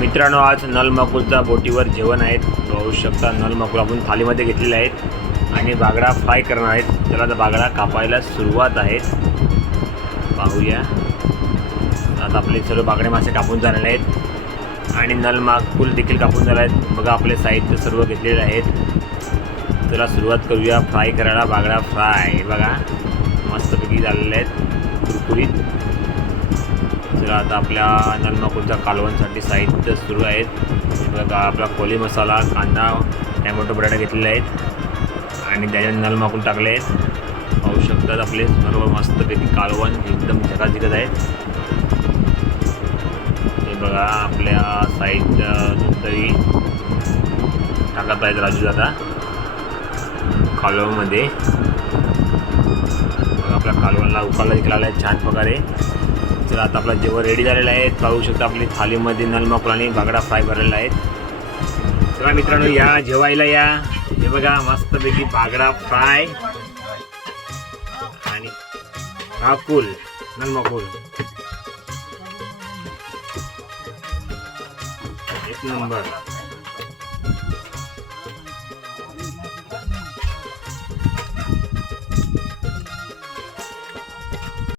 मित्रांनो, आज नलमकुलचा बोटीवर जेवण आहेत. बघू शकता नलमकुल आपण थालीमध्ये घेतलेले आहेत आणि बागडा फ्राय करणार आहेत. त्याला आता बागडा कापायला सुरुवात आहेत. पाहूया. आता आपले सर्व बागडे मासे कापून झालेले आहेत आणि नलमकुल देखील कापून झाले आहेत. बघा आपले साहित्य सर्व घेतलेले आहेत. त्याला सुरुवात करूया फ्राय करायला. बागडा फ्राय बघा मस्तपैकी झालेले आहेत, कुरकुरीत. चला आता आपल्या नलमकुलच्या कालवणसाठी साहित्य सुरू आहेत. बघा आपला कोली मसाला, कांदा, टॅमॅटो, बटाटा घेतलेले आहेत आणि त्याच्यात नलमकुल टाकले आहेत. पाहू शकतात आपले सर्व मस्तपैकी कालवण एकदम झकाझिकत आहेत. हे बघा आपल्या साहित्य तरी टाकत आहेत राजू दादा कालवणमध्ये. बघा आपल्या कालवणला उकाळला देखील आला आहे छान प्रकारे. चला आता आपला जेवण रेडी झालेलं आहे. पाहू शकता आपली थालीमध्ये नलमकुल आणि बागडा फ्राय भरलेला आहे. चला मित्रांनो, या जेवायला या. हे बघा मस्तपैकी बागडा फ्राय आणि नलमकुल एक नंबर.